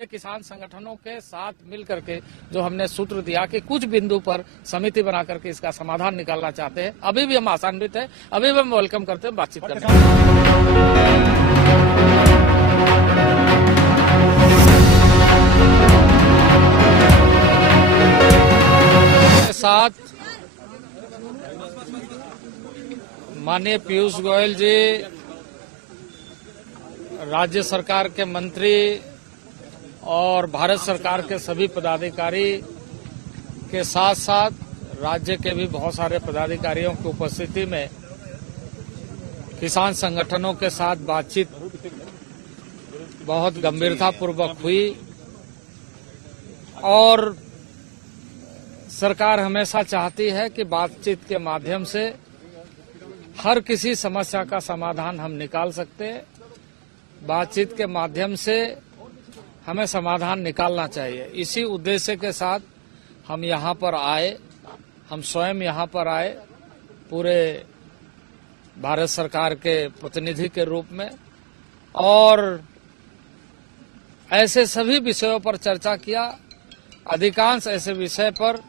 ये किसान संगठनों के साथ मिल करके जो हमने सूत्र दिया कि कुछ बिंदु पर समिति बना करके इसका समाधान निकालना चाहते हैं। अभी भी हम आशान्वित हैं, अभी भी हम वेलकम करते हैं बातचीत करने के साथ माननीय पीयूष गोयल जी, राज्य सरकार के मंत्री और भारत सरकार के सभी पदाधिकारी के साथ साथ राज्य के भी बहुत सारे पदाधिकारियों की उपस्थिति में किसान संगठनों के साथ बातचीत बहुत गंभीरतापूर्वक हुई और सरकार हमेशा चाहती है कि बातचीत के माध्यम से हर किसी समस्या का समाधान हम निकाल सकते हैं। बातचीत के माध्यम से हमें समाधान निकालना चाहिए। इसी उद्देश्य के साथ हम यहाँ पर आए, हम स्वयं यहाँ पर आए पूरे भारत सरकार के प्रतिनिधि के रूप में, और ऐसे सभी विषयों पर चर्चा किया। अधिकांश ऐसे विषय पर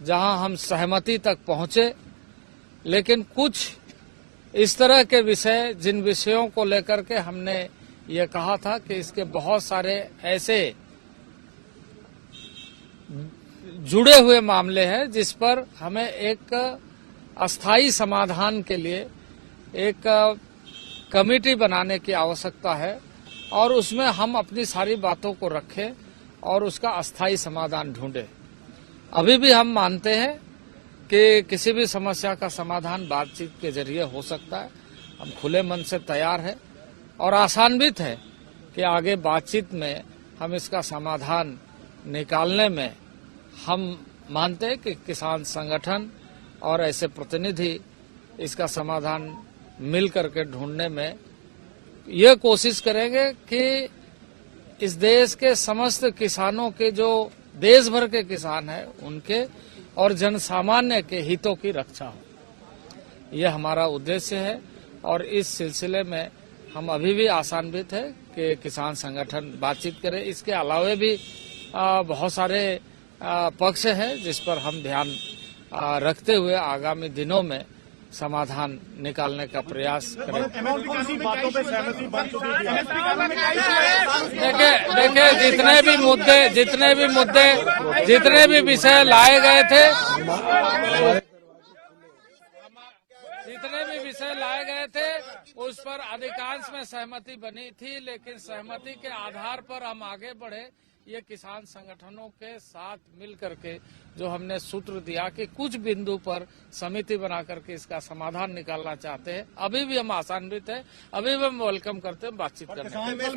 जहां हम सहमति तक पहुंचे, लेकिन कुछ इस तरह के विषय जिन विषयों को लेकर के हमने ये कहा था कि इसके बहुत सारे ऐसे जुड़े हुए मामले हैं जिस पर हमें एक अस्थायी समाधान के लिए एक कमेटी बनाने की आवश्यकता है और उसमें हम अपनी सारी बातों को रखें और उसका अस्थायी समाधान ढूंढें। अभी भी हम मानते हैं कि किसी भी समस्या का समाधान बातचीत के जरिए हो सकता है। हम खुले मन से तैयार हैं और आशान्वित है कि आगे बातचीत में हम इसका समाधान निकालने में हम मानते हैं कि किसान संगठन और ऐसे प्रतिनिधि इसका समाधान मिल करके ढूंढने में ये कोशिश करेंगे कि इस देश के समस्त किसानों के, जो देश भर के किसान हैं, उनके और जन सामान्य के हितों की रक्षा हो। ये हमारा उद्देश्य है और इस सिलसिले में हम अभी भी आशान्वित है कि किसान संगठन बातचीत करें। इसके अलावा भी बहुत सारे पक्ष हैं जिस पर हम ध्यान रखते हुए आगामी दिनों में समाधान निकालने का प्रयास करें। देखिए जितने भी विषय लाए गए थे, उस पर अधिकांश में सहमति बनी थी, लेकिन सहमति के आधार पर हम आगे बढ़े। ये किसान संगठनों के साथ मिल करके जो हमने सूत्र दिया कि कुछ बिंदु पर समिति बना करके इसका समाधान निकालना चाहते हैं। अभी भी हम आशान्वित हैं, अभी भी हम वेलकम करते हैं बातचीत करने के लिए।